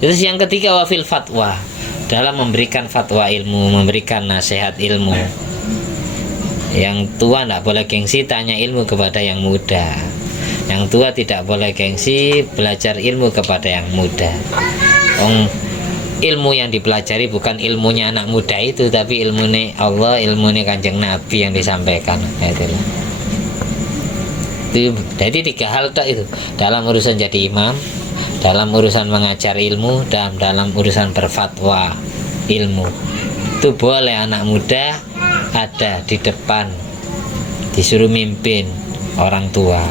Terus yang ketiga wafil fatwa, dalam memberikan fatwa ilmu, memberikan nasihat ilmu. Yang tua tidak boleh gengsi tanya ilmu kepada yang muda. Yang tua tidak boleh gengsi belajar ilmu kepada yang muda. Ilmu yang dipelajari bukan ilmunya anak muda itu, tapi ilmunya Allah, ilmunya Kanjeng Nabi yang disampaikan. Jadi 3 hal tak itu dalam urusan jadi imam, dalam urusan mengajar ilmu, dan dalam urusan berfatwa ilmu. Itu boleh anak muda ada di depan disuruh mimpin orang tua.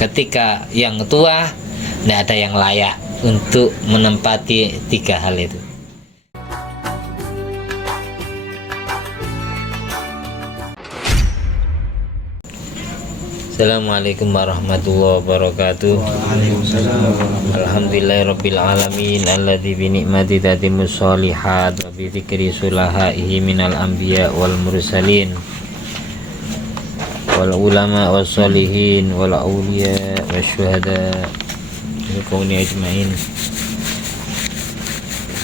Ketika yang tua tidak ada yang layak untuk menempati 3 hal itu. Assalamualaikum warahmatullahi wabarakatuh. Alhamdulillahirabbil alamin alladzi bi ni'mati tatimmus sholihat wa bi dzikri sulahaihi minal anbiya wal mursalin wal ulama was sholihin wal auliya wasyuhada liqauni ajmain.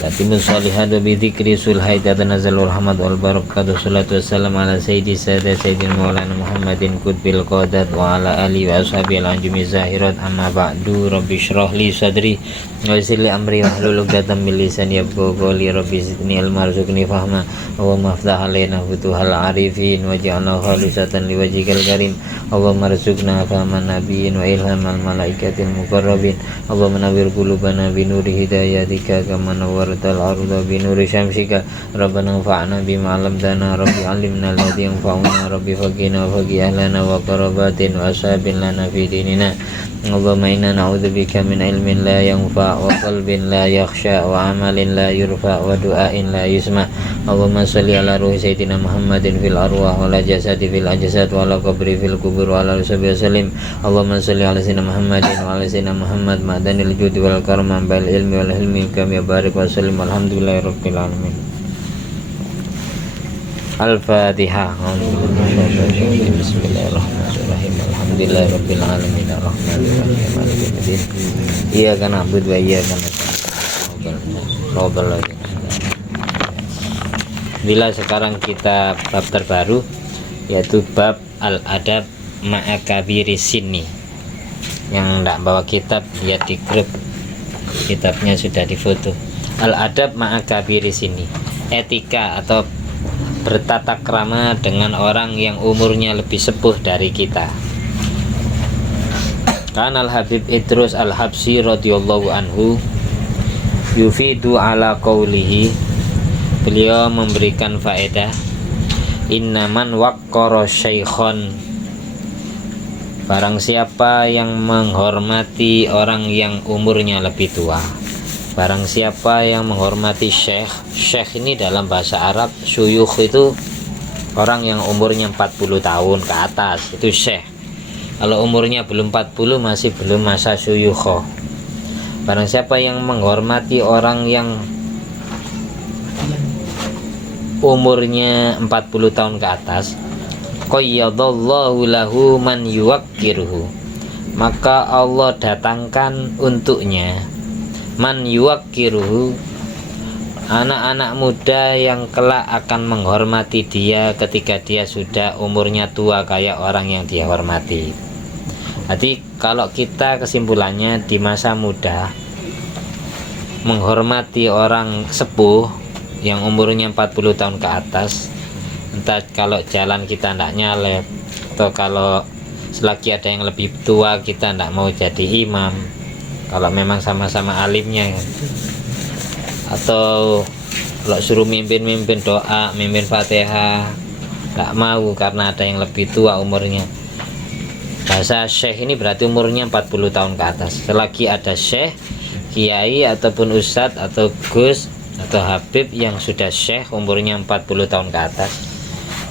Tatimmus sholihat wa bi dzikri sulahai tatanazalul rahmat wal barakatuh. Shalatu wassalamu ala sayyidi sadat sayyidina maulana Muhammadin qutbil qadat wa ala alihi wa ashabihi al-anjumi zahirat. Amma ba'du. Rabbi shrah li sadri wa yassir li amri wahlul 'uqdatam min lisani yafqahu qawli. Rabbi zidni ilma warzuqni fahma Allahumma iftah alaina futuhal arifin waj'alna khalisatan liwajhikal karim. Allahumma rzuqna fahman nabiyyin wa ilhamal malaikatil muqarrabin. Allahumma nawwir qulubana bi nuri hidayatika kama nawwartal arda bi nuri syamsika. Rabbana anfa'na bima 'allamtana. Rabbi 'allimna alladhi yanfa'una. Rabbi faqina wa faqih ahlana wa qarabatin wa ashabin lana fi dinina. Allahumma inna na'udzubika min ilmin la yanfa' wa qalbin la yakhsha wa amalin la yurfa' wa du'ain la yusma'. Allahumma shalli ala ruhi sayyidina Muhammadin fil arwah wa la jasadi fil ajsad wa la qabri fil kubur wa ala sahbihi wasallim. Allahumma shalli ala sayyidina Muhammadin wa ala sayyidina Muhammad ma'danil judi wal karma bil ilmi wal hilmi kami barik wa sallim. Alhamdulillahirabbil alamin. Al-Fatihah. Bismillahirrahmanirrahim. Alhamdulillahirabbil alamin arrahmanir rahim maliki yaumiddin. Iyyaka na'budu wa iyyaka nasta'in. Bila sekarang kita bab terbaru, yaitu bab Al-Adab Ma'akabiri Sinni. Yang tidak bawa kitab lihat di grup, kitabnya sudah difoto. Al-Adab Ma'akabiri Sinni, etika atau bertata krama dengan orang yang umurnya lebih sepuh dari kita. Kan Al-Habib Idrus Al-Habsyi radhiyallahu anhu yufidu ala qawlihi, beliau memberikan faedah, innaman waqqara syaikhon, barang siapa yang menghormati orang yang umurnya lebih tua. Barang siapa yang menghormati syekh. Syekh ini dalam bahasa Arab, syuyukh itu orang yang umurnya 40 tahun ke atas, itu syekh. Kalau umurnya belum 40 masih belum masa syuyukh. Barang siapa yang menghormati orang yang umurnya 40 tahun ke atas, qayyadallahu lahu man yuwaqqiruhu, maka Allah datangkan untuknya man yuwaqqiruhu, anak-anak muda yang kelak akan menghormati dia ketika dia sudah umurnya tua kayak orang yang dia hormati. Jadi kalau kita kesimpulannya di masa muda menghormati orang sepuh yang umurnya 40 tahun ke atas, entah kalau jalan kita tidak nyalep, atau kalau selagi ada yang lebih tua kita tidak mau jadi imam kalau memang sama-sama alimnya, atau kalau suruh mimpin doa, mimpin Fatihah, tidak mau karena ada yang lebih tua umurnya. Bahasa syekh ini berarti umurnya 40 tahun ke atas. Selagi ada syekh, kiai ataupun ustadz atau gus atau habib yang sudah syekh umurnya 40 tahun ke atas,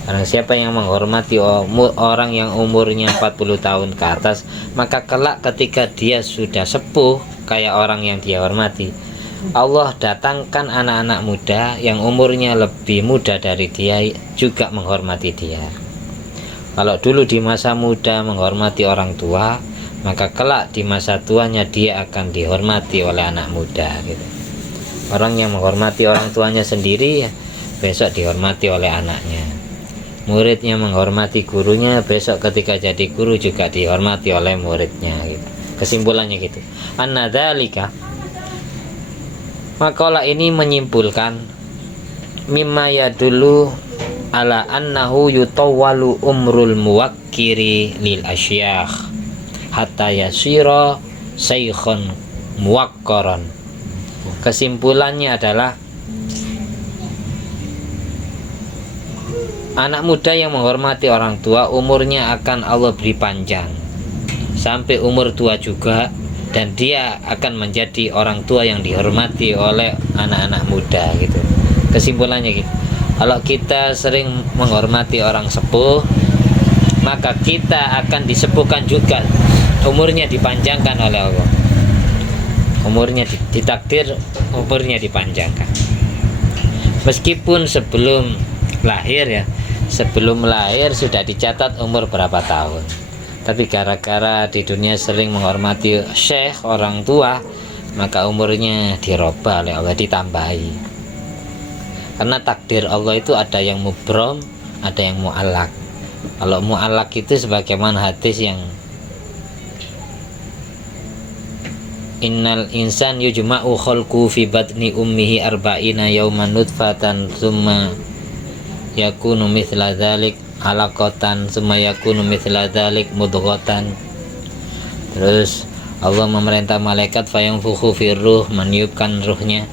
barang siapa yang menghormati orang yang umurnya 40 tahun ke atas, maka kelak ketika dia sudah sepuh kayak orang yang dia hormati, Allah datangkan anak-anak muda yang umurnya lebih muda dari dia juga menghormati dia. Kalau dulu di masa muda menghormati orang tua, maka kelak di masa tuanya dia akan dihormati oleh anak muda gitu. Orang yang menghormati orang tuanya sendiri, besok dihormati oleh anaknya. Muridnya menghormati gurunya, besok ketika jadi guru juga dihormati oleh muridnya gitu. Kesimpulannya gitu. Annadzalika, makalah ini menyimpulkan mimma yadullu ala annahu yutawwalu umrul muwakkiri lil asyakh hatta yasira syaikhan muwakkaran. Kesimpulannya adalah anak muda yang menghormati orang tua umurnya akan Allah beri panjang sampai umur tua juga, dan dia akan menjadi orang tua yang dihormati oleh anak-anak muda gitu. Kesimpulannya gitu. Kalau kita sering menghormati orang sepuh, maka kita akan disepuhkan juga, umurnya dipanjangkan oleh Allah. Umurnya ditakdir, umurnya dipanjangkan. Meskipun sebelum lahir ya, sebelum lahir sudah dicatat umur berapa tahun, tapi gara-gara di dunia sering menghormati syekh orang tua, maka umurnya dirubah oleh Allah, ditambahi. Karena takdir Allah itu ada yang mubrom, ada yang mu'allak. Kalau mu'allak itu sebagaimana hadis yang innal insan yujma'u khalqu fi batni ummihi arba'ina yawman nutfatan thumma yakunu mithla dzalik alaqatan thumma yakunu mithla dzalik mudghatan. Terus Allah memerintah malaikat fayanfukhu firruh, meniupkan ruhnya.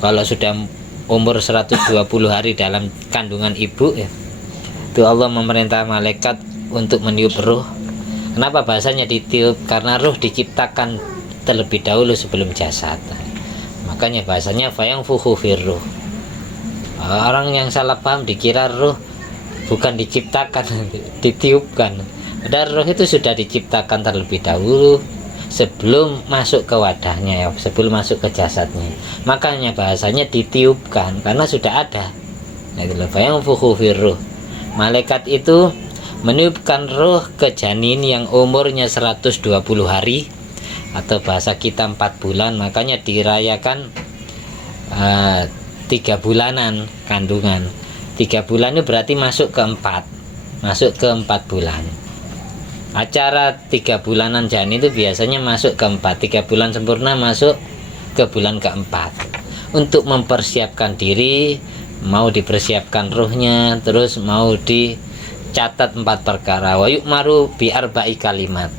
Kalau sudah umur 120 hari dalam kandungan ibu ya, itu Allah memerintah malaikat untuk meniup ruh. Kenapa bahasanya ditiup? Karena ruh diciptakan terlebih dahulu sebelum jasad. Makanya bahasanya fayanfukhu firruh. Orang yang salah paham dikira ruh bukan diciptakan, ditiupkan. Padahal ruh itu sudah diciptakan terlebih dahulu sebelum masuk ke wadahnya ya, sebelum masuk ke jasadnya. Makanya bahasanya ditiupkan karena sudah ada. Nah, itu fayanfukhu firruh. Malaikat itu meniupkan ruh ke janin yang umurnya 120 hari atau bahasa kita 4 bulan. Makanya dirayakan 3 bulanan kandungan. 3 bulan itu berarti masuk ke 4 bulan. Acara 3 bulanan janin itu biasanya masuk ke 4, 3 bulan sempurna masuk ke bulan keempat. Untuk mempersiapkan diri, mau dipersiapkan ruhnya, terus mau dicatat 4 perkara. Wa yu'maru bi arba'i kalimat.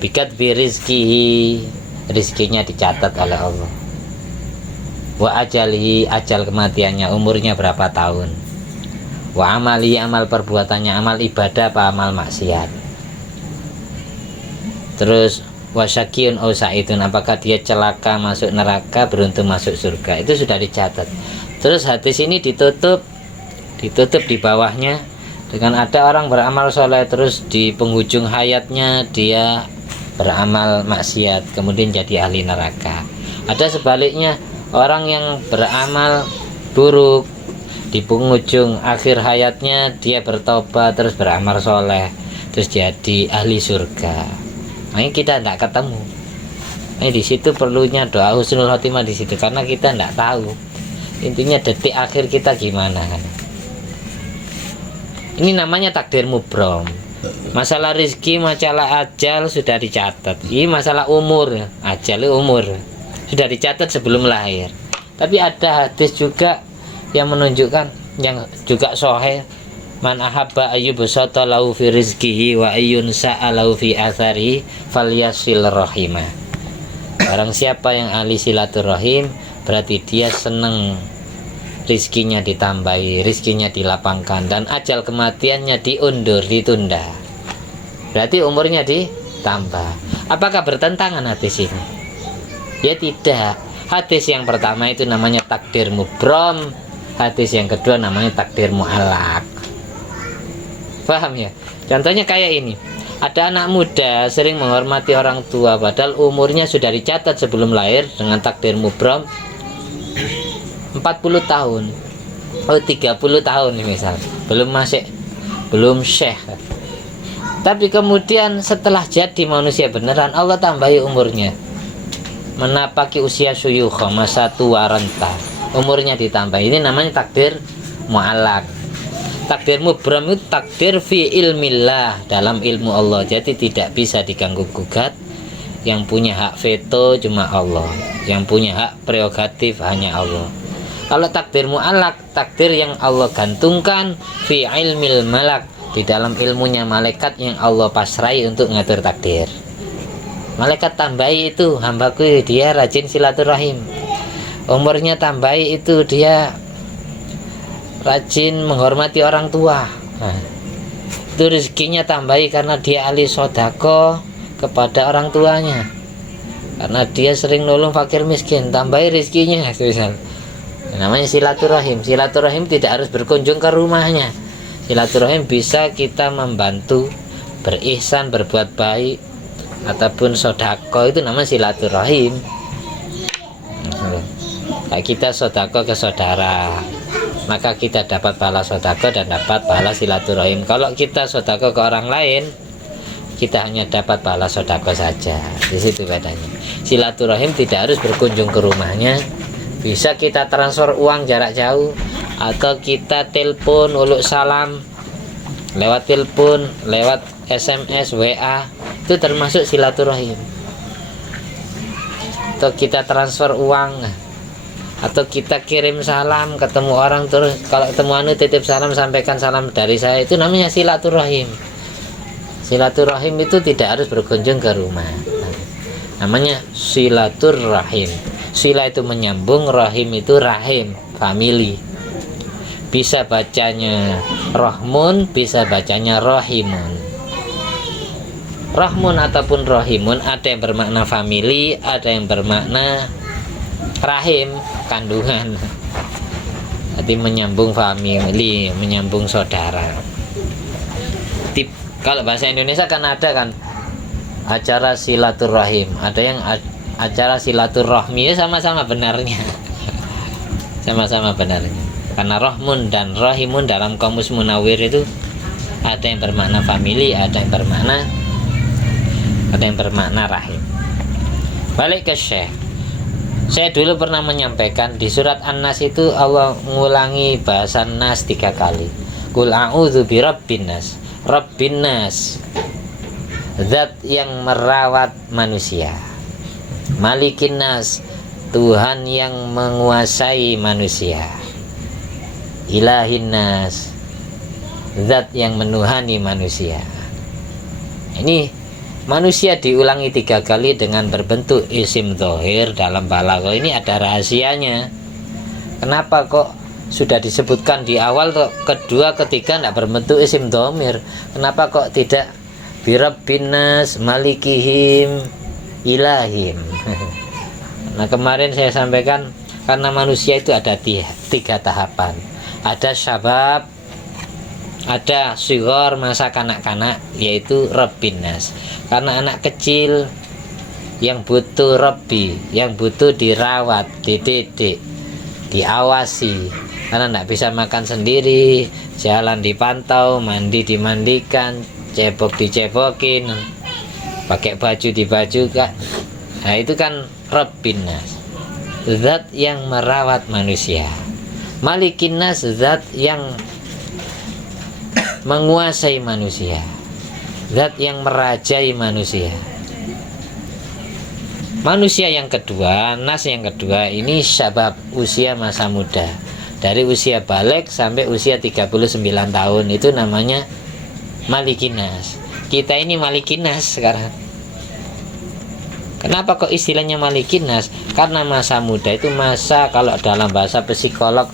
Bikat bi rizkihi, rizkinya dicatat oleh Allah. Wa ajalihi, ajal kematiannya, umurnya berapa tahun. Wa amali, amal perbuatannya, amal ibadah apa amal maksiat. Terus wasyakiyun au sa'idun, apakah dia celaka masuk neraka, beruntung masuk surga, itu sudah dicatat. Terus hadis ini ditutup di bawahnya dengan ada orang beramal soleh, terus di penghujung hayatnya dia beramal maksiat, kemudian jadi ahli neraka. Ada sebaliknya, orang yang beramal buruk, di penghujung akhir hayatnya dia bertobat terus beramal soleh, terus jadi ahli surga. Makanya kita tidak ketemu. Nah, di situ perlunya doa husnul khotimah di situ, karena kita tidak tahu intinya detik akhir kita gimana kan. Ini namanya takdir mubrom. Masalah rizki, masalah ajal sudah dicatat. Ini masalah umur, ajal umur sudah dicatat sebelum lahir. Tapi ada hadis juga yang menunjukkan, yang juga sahih, man ahabba ayyubsata lahu fi rizkihi wa ayyun sa'alahu fi athari falyasil rahimah. Barang siapa yang ahli silaturahim, berarti dia senang rizkinya ditambahi, rizkinya dilapangkan, dan ajal kematiannya diundur, ditunda. Berarti umurnya ditambah. Apakah bertentangan hadis ini? Ya tidak. Hadis yang pertama itu namanya takdir mubrom, hadis yang kedua namanya takdir mu'allak. Paham ya? Contohnya kayak ini. Ada anak muda sering menghormati orang tua, padahal umurnya sudah dicatat sebelum lahir dengan takdir mubrom 40 tahun. Oh, 30 tahun nih misal. Belum syekh. Tapi kemudian setelah jadi manusia beneran, Allah tambahi umurnya. menapaki usia syuyukh, masa tua renta, umurnya ditambah. Ini namanya takdir mu'allaq. Takdir mubram itu takdir fi ilmillah, dalam ilmu Allah, jadi tidak bisa diganggu gugat. Yang punya hak veto cuma Allah, yang punya hak prerogatif hanya Allah. Kalau takdir mu'allaq, takdir yang Allah gantungkan fi ilmil malak, di dalam ilmunya malaikat yang Allah pasrai untuk ngatur takdir. Malaikat tambahi itu hambaku, dia rajin silaturahim. Umurnya tambahi itu dia rajin menghormati orang tua. Nah, itu rezekinya tambahi karena dia ahli sodako kepada orang tuanya, karena dia sering nolong fakir miskin, tambahi rezekinya. Misal, namanya silaturahim. Silaturahim tidak harus berkunjung ke rumahnya. Silaturahim bisa kita membantu, berihsan, berbuat baik, ataupun sodako, itu namanya silaturahim. Nah, kita sodako ke saudara, maka kita dapat pahala sodako dan dapat pahala silaturahim. Kalau kita sodako ke orang lain, kita hanya dapat pahala sodako saja. Di situ bedanya. Silaturahim tidak harus berkunjung ke rumahnya, bisa kita transfer uang jarak jauh, atau kita telepon uluk salam lewat telepon, lewat SMS, WA, itu termasuk silaturahim. Atau kita transfer uang, atau kita kirim salam, ketemu orang terus kalau ketemu anu titip salam, sampaikan salam dari saya, itu namanya silaturahim. Silaturahim itu tidak harus berkunjung ke rumah, namanya silaturahim. Sila itu menyambung, rahim itu rahim, family. Bisa bacanya rahmun, bisa bacanya rahimun. Rahmun ataupun rahimun ada yang bermakna family, ada yang bermakna rahim, kandungan. Jadi menyambung family, menyambung saudara. Kalau bahasa Indonesia kan ada kan acara silaturahim, ada yang acara silaturahmi, sama-sama benarnya. Sama-sama benarnya. Karena rahmun dan rahimun dalam kamus Munawwir itu ada yang bermakna family, ada yang bermakna rahim. Balik ke Syekh. Saya dulu pernah menyampaikan di surat An-Nas itu Allah mengulangi bahasa Nas 3 kali. Qul a'udzu birabbin nas. Rabbin nas, zat yang merawat manusia. Malikin nas, Tuhan yang menguasai manusia. Ilahin nas, zat yang menuhani manusia. Ini manusia diulangi 3 kali dengan berbentuk isim dhohir dalam balaghah. Ini ada rahasianya. Kenapa kok sudah disebutkan di awal, kok kedua ketiga tidak berbentuk isim dhamir? Kenapa kok tidak birabbinas, malikihim, ilahim? Nah, kemarin saya sampaikan karena manusia itu ada 3 tahapan. Ada syabab, ada sighar, masa kanak-kanak, yaitu rabbinas. Karena anak kecil yang butuh rabbi, yang butuh dirawat, dididik, diawasi. Karena tidak bisa makan sendiri, jalan dipantau, mandi dimandikan, cebok dicebokin, pakai baju dibajukan. Nah, itu kan Rabbinas, zat yang merawat manusia. Malikinas, zat yang menguasai manusia, zat yang merajai manusia. Manusia yang kedua, nas yang kedua, ini syabab, usia masa muda. Dari usia balik sampai usia 39 tahun, itu namanya malikinas. Kita ini malikinas sekarang. Kenapa kok istilahnya malikinas? Karena masa muda itu masa, kalau dalam bahasa psikolog,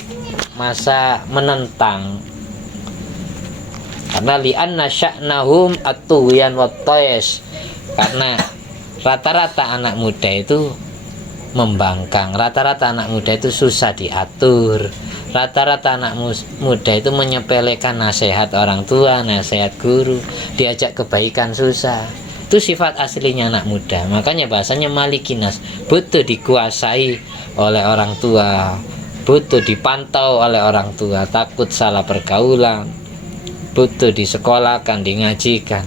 masa menentang. Karena li'anna sya'nahum at-tughyan wat-tays. Karena rata-rata anak muda itu membangkang, rata-rata anak muda itu susah diatur, rata-rata anak muda itu menyepelekan nasihat orang tua, nasihat guru, diajak kebaikan susah. Itu sifat aslinya anak muda. Makanya bahasanya malikinas, butuh dikuasai oleh orang tua, butuh dipantau oleh orang tua, takut salah pergaulan, butuh disekolahkan, dingajikan,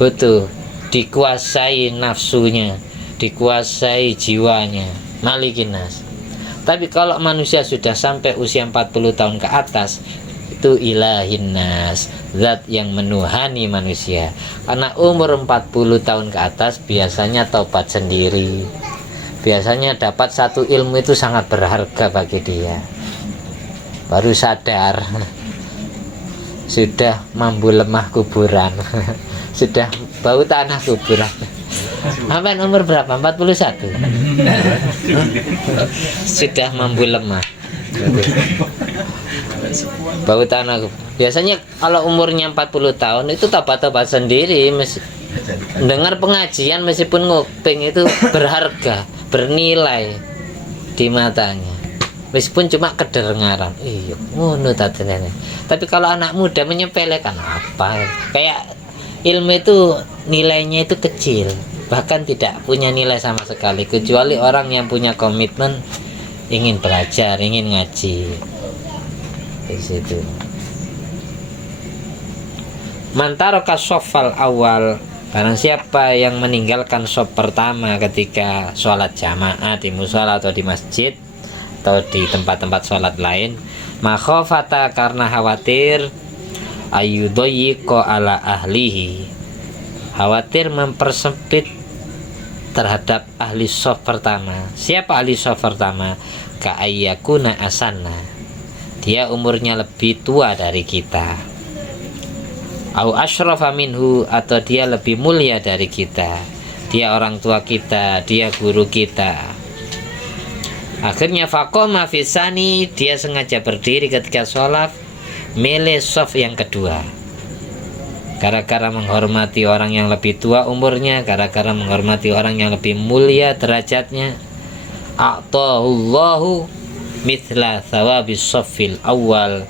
butuh dikuasai nafsunya, dikuasai jiwanya, malikin nas. Tapi kalau manusia sudah sampai usia 40 tahun ke atas, itu ilahin nas, zat yang menuhani manusia. Karena umur 40 tahun ke atas biasanya taubat sendiri. Biasanya dapat satu ilmu itu sangat berharga bagi dia. Baru sadar sudah mampu lemah kuburan. Sudah bau tanah kuburan. Sampai umur berapa? 41. Sudah mampu lemah. Bau tanah. Biasanya kalau umurnya 40 tahun itu tobat-tobat sendiri. Dengar pengajian meskipun nguping itu berharga, bernilai di matanya. Meskipun cuma kedengaran. Iya, ngono tadene. Tapi kalau anak muda menyepelekan apa? Kayak ilmu itu nilainya itu kecil, bahkan tidak punya nilai sama sekali, kecuali orang yang punya komitmen ingin belajar, ingin ngaji. Di situ. Mantaraka shofal awal, barang siapa yang meninggalkan shop pertama ketika sholat jamaah di musola atau di masjid atau di tempat-tempat sholat lain, makhofata karena khawatir, ayudhoyiko ala ahlihi, khawatir mempersempit terhadap ahli shaf pertama. Siapa ahli shaf pertama? Ka'ayyakuna asana, dia umurnya lebih tua dari kita, au asyrafa minhu, atau dia lebih mulia dari kita, dia orang tua kita, dia guru kita. Akhirnya faqoma fisani, dia sengaja berdiri ketika sholat milih shaf yang kedua, gara-gara menghormati orang yang lebih tua umurnya, gara-gara menghormati orang yang lebih mulia derajatnya. A'tahullahu mithla thawabis shaffil awal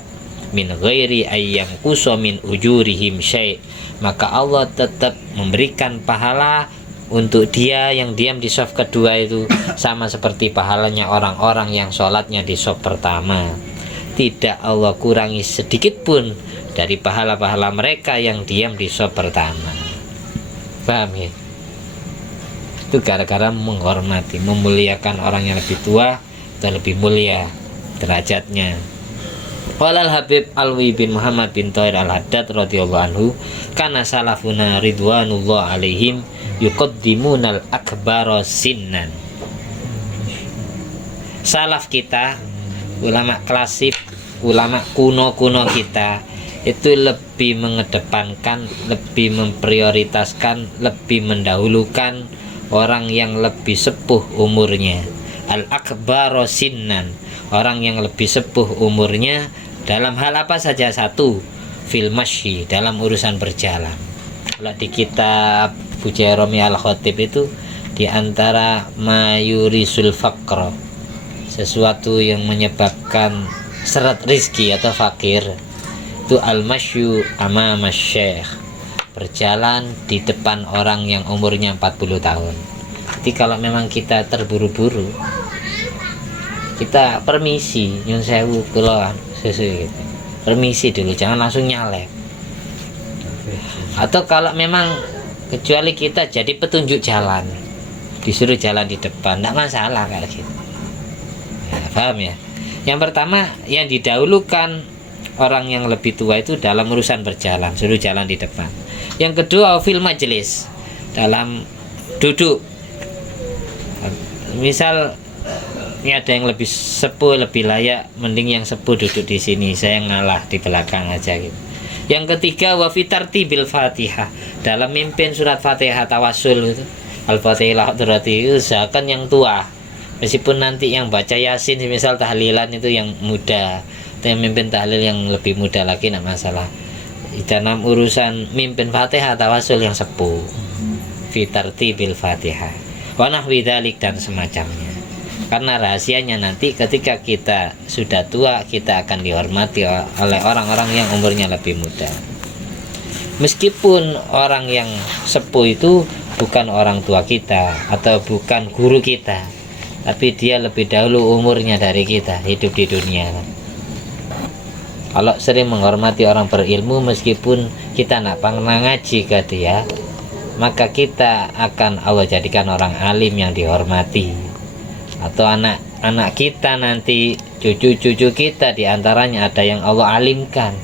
min ghairi ayyam kuso min ujurihim syai', maka Allah tetap memberikan pahala untuk dia yang diam di shaf kedua itu sama seperti pahalanya orang-orang yang sholatnya di shaf pertama. Tidak Allah kurangi sedikit pun dari pahala-pahala mereka yang diam di shaf pertama. Paham ya? Itu gara-gara menghormati, memuliakan orang yang lebih tua dan lebih mulia derajatnya. Walal Habib Alwi bin Muhammad bin Thahir al-Haddad radhiyallahu anhu, kana salafuna ridwanullah alaihim yuqaddimunal akbara sinnan. Salaf kita, ulama klasik, ulama kuno-kuno kita itu lebih mengedepankan, lebih memprioritaskan, lebih mendahulukan orang yang lebih sepuh umurnya. Al-akbara sinnan, orang yang lebih sepuh umurnya dalam hal apa saja. Satu, fil masyi, dalam urusan berjalan. Kalau di kitab Bujairami al-Khatib itu diantara mayurisul faqr, sesuatu yang menyebabkan seret rizki atau fakir, itu al-masyu amama syekh, berjalan di depan orang yang umurnya 40 tahun. Jadi kalau memang kita terburu-buru, kita permisi, nyun sewu kula sesuai gitu. Permisi dulu, jangan langsung nyalek. Atau kalau memang kecuali kita jadi petunjuk jalan, disuruh jalan di depan, tidak masalah kayak gitu. Ya, paham ya? Yang pertama yang didahulukan orang yang lebih tua itu dalam urusan berjalan, suruh jalan di depan. Yang kedua fil majelis, dalam duduk. Misal ini ada yang lebih sepuh, lebih layak, mending yang sepuh duduk di sini, saya ngalah di belakang aja gitu. Yang ketiga wa fitarti bil Fatihah, dalam mimpin surat Fatihah tawasul itu, Al-Fatihah berarti usahakan yang tua, meskipun nanti yang baca Yasin misal tahlilan itu yang muda, atau yang mimpin tahlil yang lebih muda lagi, tidak masalah. Dalam urusan mimpin Fatihah tawasul yang sepuh, fitarti bil Fatihah wa nahwi dzalik dan semacamnya. Karena rahasianya nanti ketika kita sudah tua, kita akan dihormati oleh orang-orang yang umurnya lebih muda. Meskipun orang yang sepuh itu bukan orang tua kita atau bukan guru kita, tapi dia lebih dahulu umurnya dari kita, hidup di dunia. Kalau sering menghormati orang berilmu, meskipun kita tidak pernah ngaji ke dia, maka kita akan Allah jadikan orang alim yang dihormati. Atau anak-anak kita nanti, cucu-cucu kita diantaranya ada yang Allah alimkan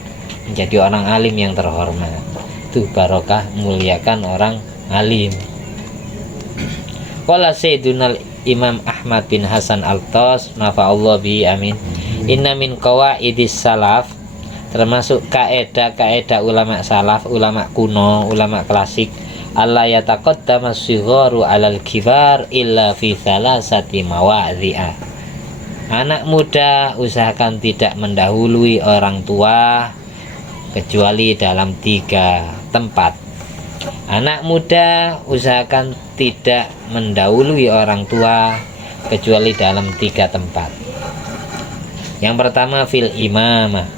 menjadi orang alim yang terhormat. Itu barokah muliakan orang alim. Qala Sayyidunal Imam Ahmad bin Hasan Al-Tas nafa'allah bi amin. Inna min qawaidis salaf, termasuk kaedah ulama salaf, ulama kuno, ulama klasik, alla yataqaddama as-sigharu 'alal kibar illa fi thalathati mawadhi'a. Anak muda usahakan tidak mendahului orang tua kecuali dalam 3 tempat. Anak muda usahakan tidak mendahului orang tua kecuali dalam 3 tempat. Yang pertama fil imamah,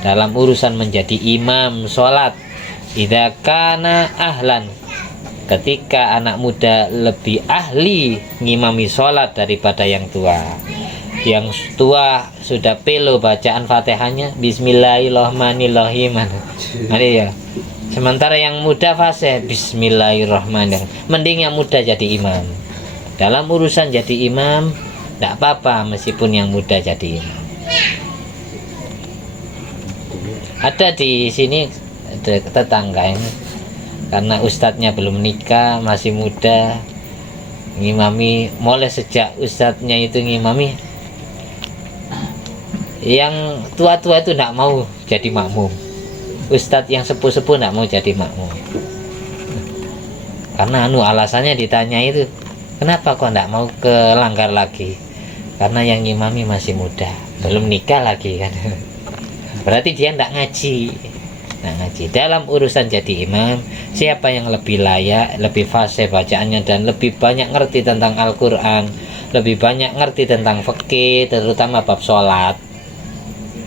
dalam urusan menjadi imam sholat. Idza kana ahlan, ketika anak muda lebih ahli ngimami sholat daripada yang tua. Yang tua sudah pelo bacaan Fatihahnya Bismillahirrahmanirrahim. Ada ya. Sementara yang muda fasih Bismillahirrahmanirrahim. Mending yang muda jadi imam. Dalam urusan jadi imam tidak apa-apa meskipun yang muda jadi imam. Ada di sini tetangga ini, karena ustadznya belum nikah, masih muda, ngimami. Mulai sejak ustadznya itu ngimami, yang tua-tua itu tidak mau jadi makmum. Ustadz yang sepuh-sepuh tidak mau jadi makmum. Karena alasannya ditanya itu, kenapa kok tidak mau ke langgar lagi? Karena yang ngimami masih muda, belum nikah lagi kan. Berarti dia tidak ngaji. Nah, ngaji dalam urusan jadi imam, siapa yang lebih layak, lebih fasih bacaannya, dan lebih banyak ngerti tentang Al-Quran, lebih banyak ngerti tentang fikih, terutama bab sholat,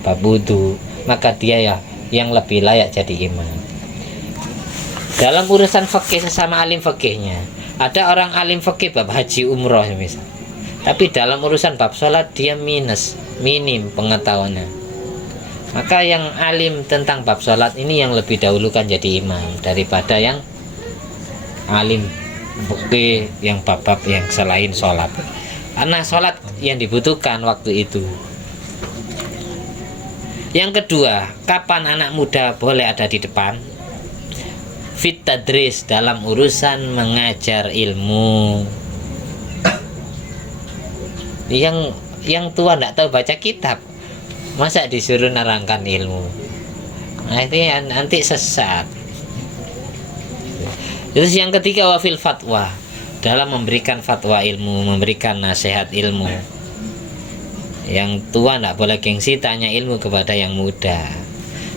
bab wudu, maka dia ya yang lebih layak jadi imam. Dalam urusan fikih sesama alim fikihnya, ada orang alim fikih bab haji umroh misal, tapi dalam urusan bab sholat dia minim pengetahuannya. Maka yang alim tentang bab sholat ini yang lebih dahulukan jadi imam daripada yang alim fikih yang bab-bab yang selain sholat. Karena sholat yang dibutuhkan waktu itu. Yang kedua, kapan anak muda boleh ada di depan? Fit tadris, dalam urusan mengajar ilmu. Yang tua tidak tahu baca kitab, masa disuruh nerangkan ilmu? Nah, itu nanti sesat. Terus yang ketiga, wafil fatwa, dalam memberikan fatwa ilmu, memberikan nasihat ilmu. Yang tua tidak boleh gengsi tanya ilmu kepada yang muda.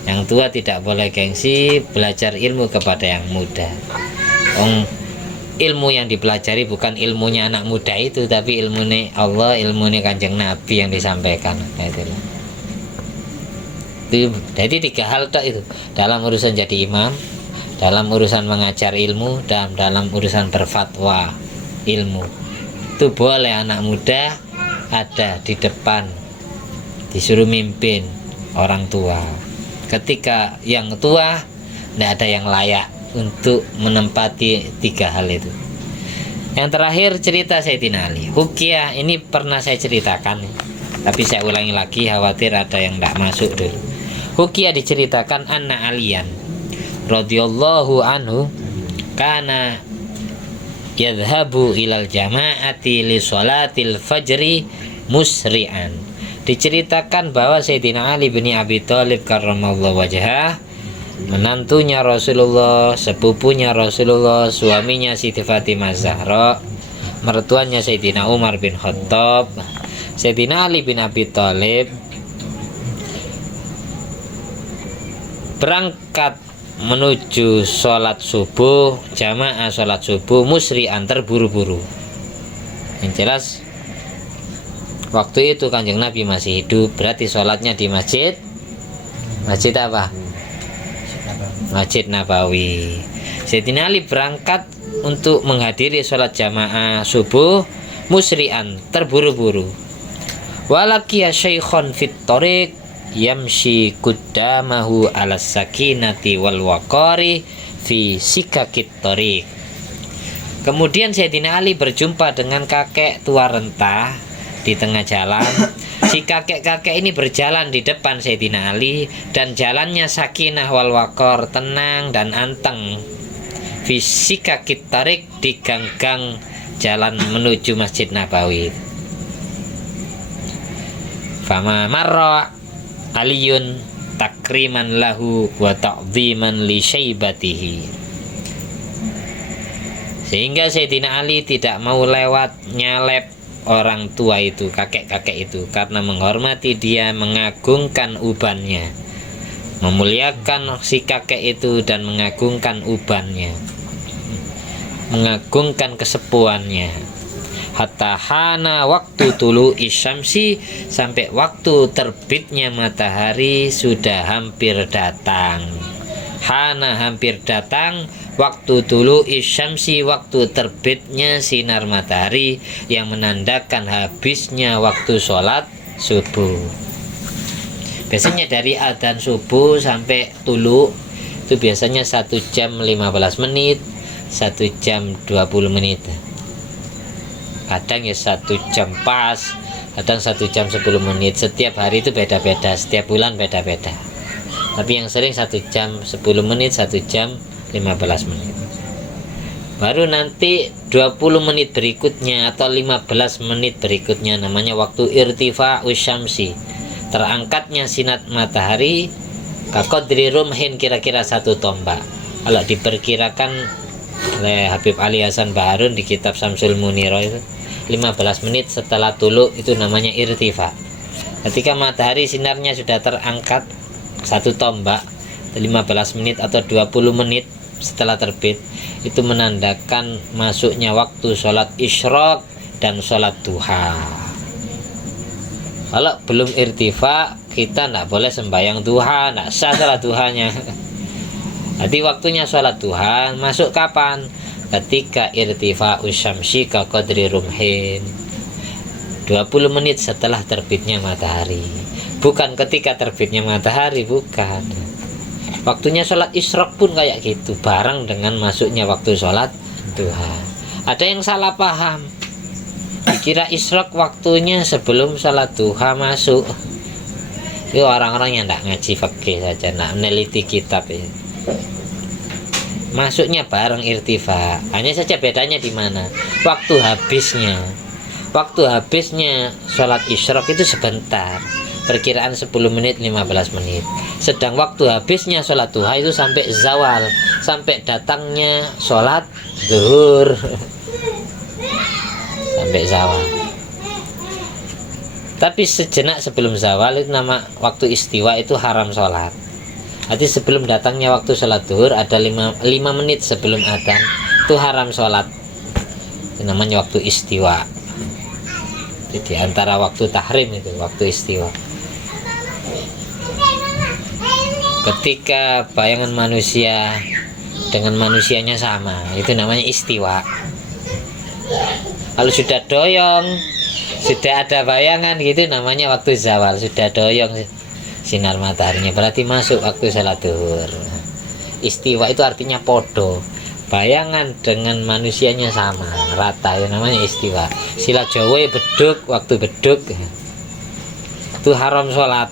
Yang tua tidak boleh gengsi belajar ilmu kepada yang muda. Ilmu yang dipelajari bukan ilmunya anak muda itu, tapi ilmunya Allah, ilmunya Kanjeng Nabi yang disampaikan. Jadi 3 hal itu dalam urusan jadi imam, dalam urusan mengajar ilmu, dan dalam urusan berfatwa ilmu. Itu boleh anak muda ada di depan, disuruh mimpin orang tua. Ketika yang tua tidak ada yang layak untuk menempati 3 hal itu. Yang terakhir cerita Sayyidina Ali. Hukia ini pernah saya ceritakan, tapi saya ulangi lagi khawatir ada yang tidak masuk dulu. Hukia diceritakan anna Aliyan radhiyallahu anhu kana yadhhabu ilal jama'ati li sholatil fajri musri'an. Diceritakan bahwa Sayyidina Ali bin Abi Thalib karramallahu wajhah, menantunya Rasulullah, sepupunya Rasulullah, suaminya Siti Fatimah Zahra, mertuanya Sayyidina Umar bin Khattab, Sayyidina Ali bin Abi Thalib berangkat menuju sholat subuh, jamaah sholat subuh musri'an, terburu-buru. Yang jelas waktu itu Kanjeng Nabi masih hidup, berarti sholatnya di masjid apa? Masjid Nabawi. Sayyidina Ali berangkat untuk menghadiri sholat jamaah subuh musri'an, terburu-buru. Walakiya syaikhon fit thoriq yamshi kuddamahu ala sakinati wal waqari fi sikakit thoriq. Kemudian Sayyidina Ali berjumpa dengan kakek tua renta di tengah jalan. Si kakek-kakek ini berjalan di depan Sayyidina Ali, dan jalannya sakinah wal waqar, tenang dan anteng. Fisika kitarik, di gang-gang jalan menuju Masjid Nabawi. Fama marra Aliyun takriman lahu wa ta'dhiman li syaibatihi. Sehingga Sayyidina Ali tidak mau lewat nyalep orang tua itu, kakek-kakek itu, karena menghormati dia, mengagungkan ubannya, memuliakan si kakek itu dan mengagungkan ubannya, mengagungkan kesepuannya. Hatta hana waktu tulu isyamsi, sampai waktu terbitnya matahari sudah hampir datang. Hana hampir datang, waktu tulu isyamsi, waktu terbitnya sinar matahari, yang menandakan habisnya waktu sholat subuh. Biasanya dari adzan subuh sampai tulu itu biasanya 1 jam 15 menit, 1 jam 20 menit. Kadang ya 1 jam pas, kadang 1 jam 10 menit. Setiap hari itu beda-beda, setiap bulan beda-beda. Tapi yang sering 1 jam 10 menit, 1 jam 15 menit. Baru nanti 20 menit berikutnya atau 15 menit berikutnya namanya waktu irtifa usyamsi, terangkatnya sinar matahari. Qadri rumhin, kira-kira 1 tombak. Kalau diperkirakan oleh Habib Ali Hasan Baharun di kitab Syamsul Muniro itu 15 menit setelah tulu itu namanya irtifa. Ketika matahari sinarnya sudah terangkat 1 tombak, 15 menit atau 20 menit setelah terbit, itu menandakan masuknya waktu sholat isyraq dan sholat duha. Kalau belum irtifa, kita tidak boleh sembahyang duha, tidak sah sholat duhanya. Jadi waktunya sholat duha masuk kapan? Ketika irtifa usyamsi ka qadri rumhin, 20 menit setelah terbitnya matahari. Bukan ketika terbitnya matahari, bukan. Waktunya sholat isyraq pun kayak gitu, bareng dengan masuknya waktu sholat duha. Ada yang salah paham, dikira isyraq waktunya sebelum sholat duha masuk. Itu orang-orang yang tidak ngaji fikih saja, tidak meneliti kitab ya. Masuknya bareng irtifa, hanya saja bedanya di mana? Waktu habisnya. Waktu habisnya sholat isyraq itu sebentar, perkiraan 10 menit 15 menit. Sedang waktu habisnya sholat duha itu sampai zawal, sampai datangnya sholat zuhur. Sampai zawal. Tapi sejenak sebelum zawal itu nama waktu istiwa, itu haram sholat. Jadi sebelum datangnya waktu sholat zuhur ada 5 menit sebelum adzan itu haram sholat. Itu namanya waktu istiwa. Jadi di antara waktu tahrim itu waktu istiwa. Ketika bayangan manusia dengan manusianya sama, itu namanya istiwa. Kalau sudah doyong, sudah ada bayangan gitu, namanya waktu zawal. Sudah doyong sinar mataharinya, berarti masuk waktu salat zuhur. Istiwa itu artinya podo, bayangan dengan manusianya sama, rata, itu namanya istiwa. Sila Jawa beduk, waktu beduk itu haram sholat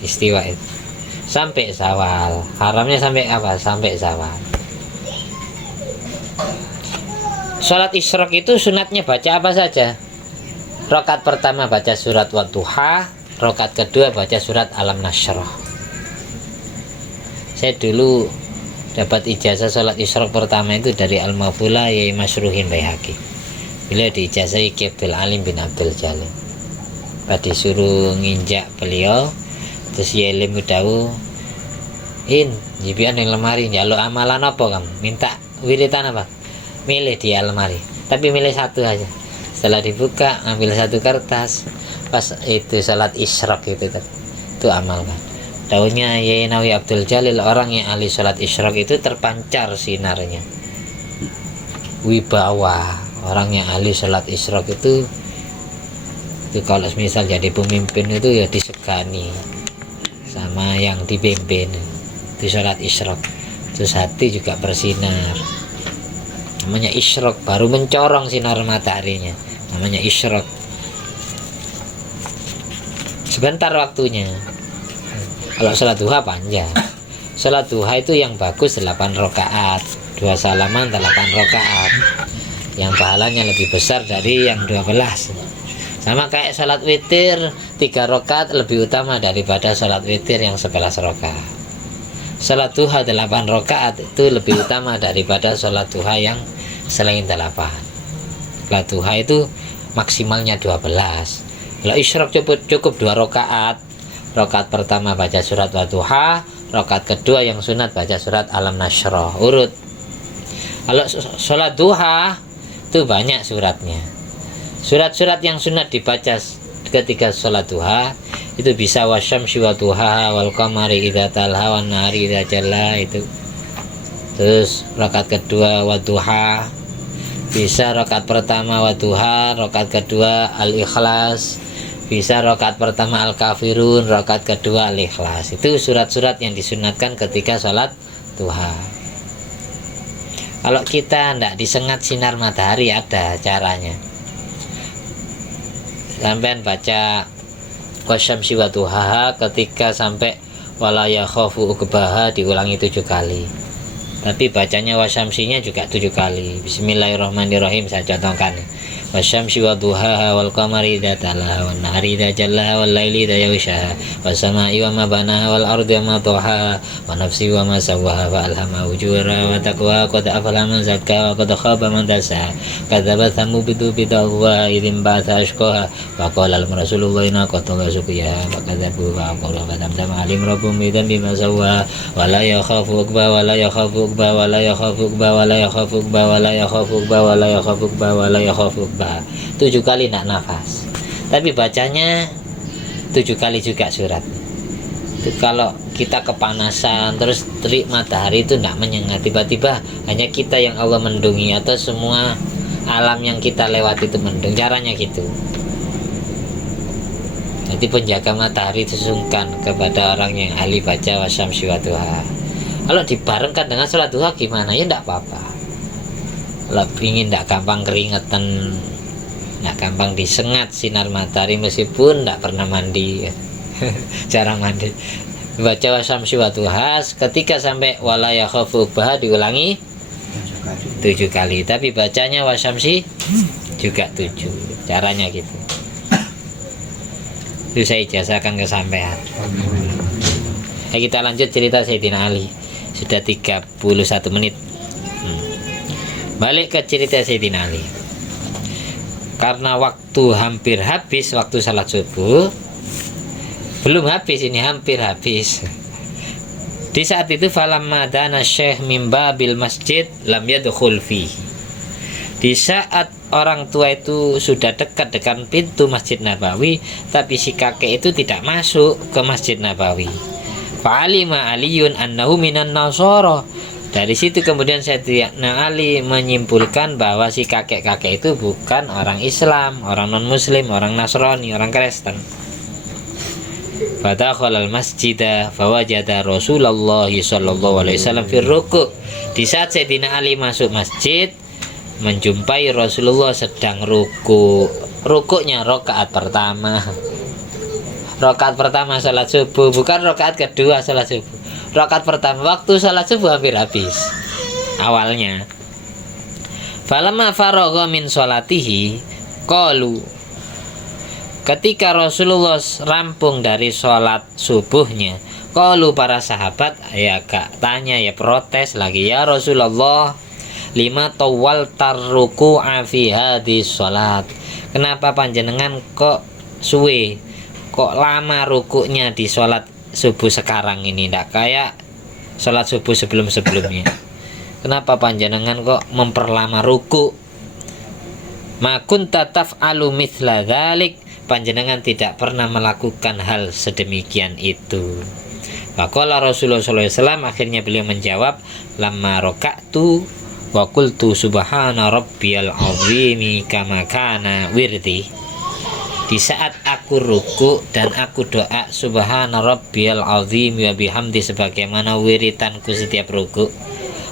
istiwa itu sampai zawal. Haramnya sampai apa? Sampai zawal. Sholat isyraq itu sunatnya baca apa saja? Rakaat pertama baca surat Wadduha, rakaat kedua baca surat Alam Nashrah. Saya dulu dapat ijazah sholat isyraq pertama itu dari Al-Mafula Yai Masruhin Baihaqi. Beliau diijazahi Ki Abdul Alim bin Abdul Jalil. Pada disuruh nginjak beliau, terus Yai Lim udawu, jibian yang lemari, jaluk amalan apa kamu? Minta wiritan apa? Milih di lemari, tapi milih 1 aja. Setelah dibuka, ambil 1 kertas, pas itu salat isyraq itu amalkan. Daunnya Yai Nawawi Abdul Jalil, orang yang ahli salat isyraq itu terpancar sinarnya, wibawa. Orang yang ahli salat isyraq itu kalau misal jadi pemimpin itu ya disegani sama yang dipimpin. Itu salat isyraq, terus hati juga bersinar. namanya isyraq, baru mencorong sinar mataharinya, namanya isyraq. Sebentar waktunya. Kalau sholat duha panjang. Sholat duha itu yang bagus 8 rakaat, 2 salaman 8 rakaat, yang pahalanya lebih besar dari yang 12. Sama kayak sholat witir 3 rakaat lebih utama daripada sholat witir yang 11 rakaat. Sholat duha 8 rakaat itu lebih utama daripada sholat duha yang selain 8. Sholat duha itu maksimalnya 12. Kalau isyraq cukup 2 rakaat. Rakaat pertama baca surat Wadduha, rakaat kedua yang sunat baca surat Alam Nashrah, urut. Kalau sholat duha itu banyak suratnya. Surat-surat yang sunat dibaca ketika sholat duha itu bisa wasyamsi wa duha wal qamari idza talha wan nahari idza jalla itu. Terus rakaat kedua Wadduha, bisa rakaat pertama Wadduha, rakaat kedua Al-Ikhlas, bisa rakaat pertama Al-Kafirun, rakaat kedua Al-Ikhlas. Itu surat-surat yang disunatkan ketika sholat duha. Kalau kita tidak disengat sinar matahari, ada caranya. Sampai baca wasyamsi wa duhaha ketika sampai wala yakhafu uqbaha diulangi 7 kali. Tapi bacanya wasyamsinya juga 7 kali. Bismillahirrahmanirrahim, saya contohkan. Wasyamsi wa duhaha wal qamari idza talaha wan nahari idza jallaha wal laili idza yaghshaha was samai wa ma banaha wal ardi wa ma tahaha wa nafsi wa ma sawwaha fa alhamaha ujuraha wa taqwaha qad aflaha man zakkaha wa qad khaba man dassaha kadzabat thamud bi taqwa idzin ba'atha ashqaha wa qala al rasulullah inna qatala suqiyaha wa kadzabu wa qala fatamtam alim rabbum idzan bima sawwa wa la yakhafu uqba wa la yakhafu uqba wa la yakhafu uqba wa la yakhafu uqba wa la yakhafu uqba wa la yakhafu uqba wa la yakhafu uqba. 7 kali nak nafas, tapi bacanya 7 kali juga surat. Itu kalau kita kepanasan terus terik matahari itu tidak menyengat, tiba-tiba hanya kita yang Allah mendungi atau semua alam yang kita lewati itu mendung, caranya gitu. Jadi penjaga matahari itu sungkan kepada orang yang ahli baca wasyamsi wa duha. Kalau dibarengkan dengan sholat duha gimana? Ya tidak apa-apa. Kalau ingin tidak gampang keringetan, tidak gampang disengat sinar matahari meskipun tidak pernah mandi, jarang mandi, baca wasyamsi wa duha ketika sampai wala yakhafu uqbaha diulangi 7 kali. Tapi bacanya wasyamsi juga 7, caranya gitu. Itu saya ijazahkan kesampaian. Kita lanjut cerita Sayyidina Ali. Sudah 31 menit. Balik ke cerita Sayyidina Ali. Karena waktu hampir habis, waktu salat subuh belum habis, ini hampir habis. Di saat itu falamma dana syekh min babil masjid lam yadkhul fihi. Di saat orang tua itu sudah dekat dengan pintu Masjid Nabawi, tapi si kakek itu tidak masuk ke Masjid Nabawi. Fa'alima Aliyun annahu minan nasara. Dari situ kemudian Sayyidina Ali menyimpulkan bahwa si kakek-kakek itu bukan orang Islam, orang non-Muslim, orang Nasrani, orang Kristen. Fadakhalal masjidah fawajada Rasulullah sallallahu alaihi wasallam fi ruku'. Di saat Sayyidina Ali masuk masjid, menjumpai Rasulullah sedang ruku'. Rukuknya rakaat pertama. Rakaat pertama salat subuh, bukan rakaat kedua salat subuh. Rakaat pertama waktu salat subuh hampir habis awalnya. Falamma faragha min sholatihi qalu. Ketika Rasulullah rampung dari sholat subuhnya, qalu para sahabat ya gak tanya ya protes lagi, ya Rasulullah lima tawal tarruku fi hadis sholat. Kenapa panjenengan kok suwe, kok lama rukuknya di sholat subuh sekarang ini, tidak kayak sholat subuh sebelum-sebelumnya. Kenapa panjenengan kok memperlama ruku? Ma kunta taf'alu mithla dzalik, panjenengan tidak pernah melakukan hal sedemikian itu. Faqala Rasulullah SAW, akhirnya beliau menjawab, lamma raka'tu wa qultu subhana rabbiyal azimi kama kana wirdi. Di saat aku ruku dan aku doa subhana rabbiyal azim wa bihamdi sebagaimana wiritanku setiap ruku.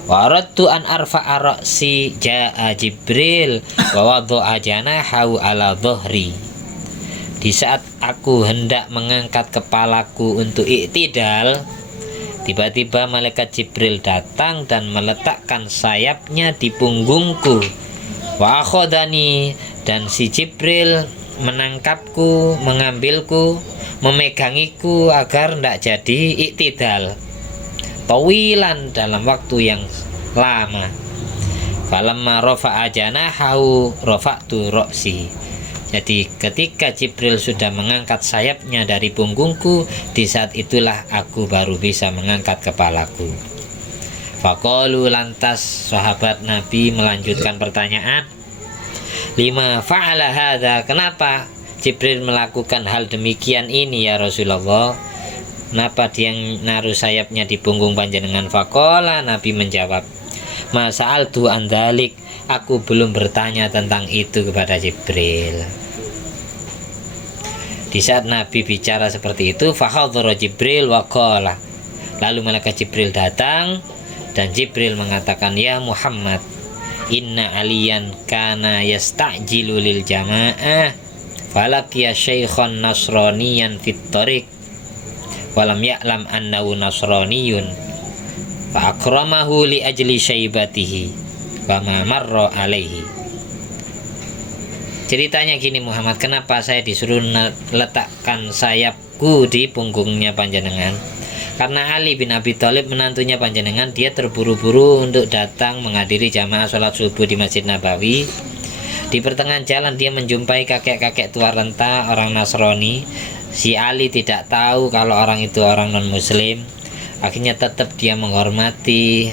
Wa aradtu an arfa'a ra'si ja'a Jibril wa wada'a janahahu ala dhahri. Di saat aku hendak mengangkat kepalaku untuk iktidal, tiba-tiba malaikat Jibril datang dan meletakkan sayapnya di punggungku. Wa akhodani, dan si Jibril menangkapku, mengambilku, memegangiku agar tidak jadi iktidal tawilan dalam waktu yang lama. Falamma rafa'a janahahu rafa'tu ra'si. Jadi ketika Jibril sudah mengangkat sayapnya dari punggungku, di saat itulah aku baru bisa mengangkat kepalaku. Faqalu, lantas sahabat Nabi melanjutkan pertanyaan, lima fa'ala hadza, kenapa Jibril melakukan hal demikian ini ya Rasulullah? Kenapa dia naruh sayapnya di punggung panjenengan? Faqala, Nabi menjawab, ma sa'altu an dzalik, aku belum bertanya tentang itu kepada Jibril. Di saat Nabi bicara seperti itu, fahadhara Jibril wa qala, lalu malaikat Jibril datang dan Jibril mengatakan, ya Muhammad, inna aliyan kana yasta'jilu lil jama'ah falaqiya syaikhan nasraniyan fit tariq walam ya'lam annahu nasraniyun fa akramahu li ajli syaibatihi wa ma marra alaihi. Ceritanya gini Muhammad, kenapa saya disuruh letakkan sayapku di punggungnya panjenengan? Karena Ali bin Abi Thalib, menantunya panjenengan, dia terburu-buru untuk datang menghadiri jamaah sholat subuh di Masjid Nabawi. Di pertengahan jalan dia menjumpai kakek-kakek tua renta orang Nasrani. Si Ali tidak tahu kalau orang itu orang non-muslim. Akhirnya tetap dia menghormati,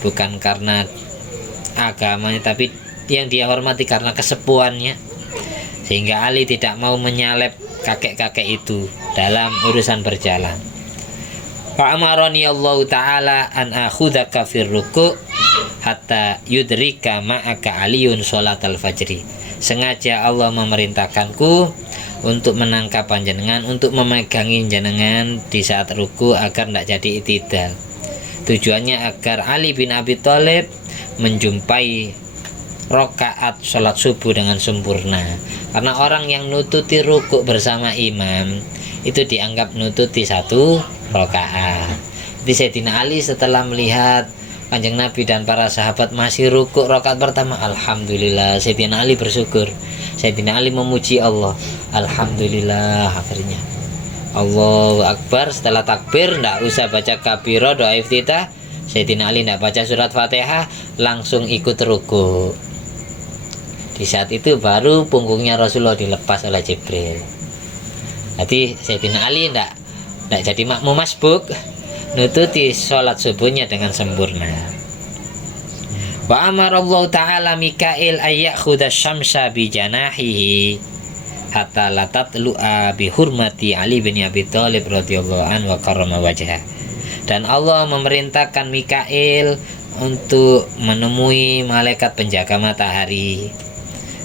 bukan karena agamanya, tapi yang dia hormati karena kesepuannya. Sehingga Ali tidak mau menyalep kakek-kakek itu dalam urusan berjalan. Fa amarani Allah Ta'ala an akhudaka fir ruku' hatta yudrika ma'aka aliyun sholatal fajri. Sengaja Allah memerintahkanku untuk menangkap panjenengan, untuk memegangi jenengan di saat ruku agar tidak jadi itidal. Tujuannya agar Ali bin Abi Thalib menjumpai rokaat sholat subuh dengan sempurna. Karena orang yang nututi rukuk bersama imam itu dianggap nututi satu rokaat. Jadi Sayyidina Ali setelah melihat Kanjeng Nabi dan para sahabat masih rukuk rokaat pertama, alhamdulillah, Sayyidina Ali bersyukur. Sayyidina Ali memuji Allah, alhamdulillah. Akhirnya Allahu Akbar, setelah takbir tidak usah baca kabiro doa iftitah. Sayyidina Ali tidak baca surat Fatihah, langsung ikut rukuk. Di saat itu baru punggungnya Rasulullah dilepas oleh Jibril. Jadi Sayyidina Ali tidak jadi makmum masbuk, nututi sholat subuhnya dengan sempurna. Wa amara Allah Ta'ala Mikail ayyakhudha syamsa bi janahihi hatta la tatlu'a bi hurmati Ali bin Abi Thalib radhiyallahu anhu wa karrama wajhah. Dan Allah memerintahkan Mikail untuk menemui malaikat penjaga matahari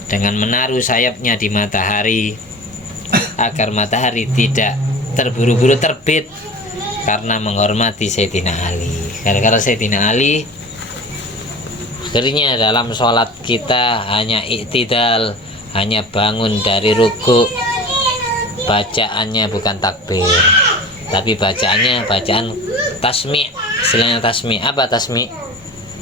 dengan menaruh sayapnya di matahari agar matahari tidak terburu-buru terbit, karena menghormati Sayyidina Ali. Gara-gara Sayyidina Ali, akhirnya dalam sholat kita hanya iktidal, hanya bangun dari rukuk, bacaannya bukan takbir, tapi bacaannya bacaan tasmi'. Istilahnya tasmi'. Apa tasmi'?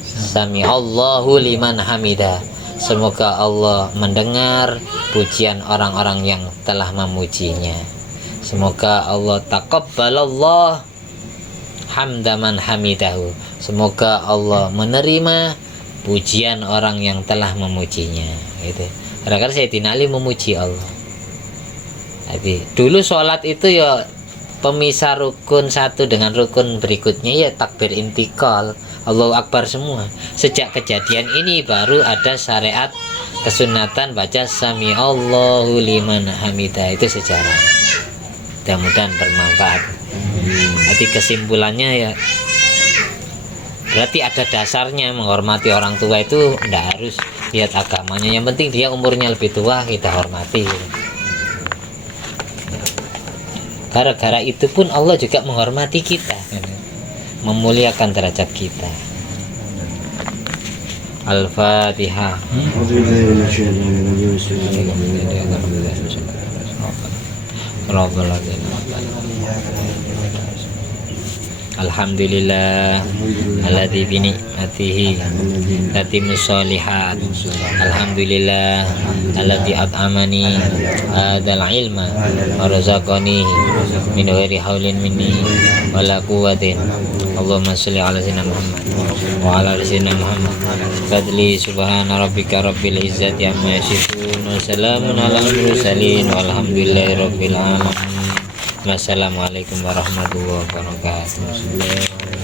Sami Allahu liman hamidah. Semoga Allah mendengar pujian orang-orang yang telah memujinya. Semoga Allah taqabbalallah hamdaman hamidahu. Semoga Allah menerima pujian orang yang telah memujinya. Gitu. Karena Sayyidina Ali memuji Allah. Jadi dulu sholat itu ya pemisah rukun satu dengan rukun berikutnya ya takbir intikal, Allahu Akbar semua. Sejak kejadian ini baru ada syariat kesunatan baca Sami Allahu liman hamidah. Itu sejarah. Mudah-mudahan bermanfaat. Jadi kesimpulannya ya, berarti ada dasarnya menghormati orang tua itu tidak harus lihat agamanya. Yang penting dia umurnya lebih tua, kita hormati. Gara-gara itu pun Allah juga menghormati kita, memuliakan derajat kita. Al-Fatihah. Alhamdulillah alladzi bi ni'matihi tatimmus sholihat. Alhamdulillah alladzi at'amani hadzal ilma wa razaqani min ghairi haulin minni wala quwwatin. Allahumma shalli ala sayyidina Muhammad wa ala ali sayyidina Muhammad. Fadli subhana rabbika rabbil izzati amma yasifun wa salamun alal mursalin walhamdulillahi rabbil alamin. Wassalamualaikum warahmatullahi wabarakatuh.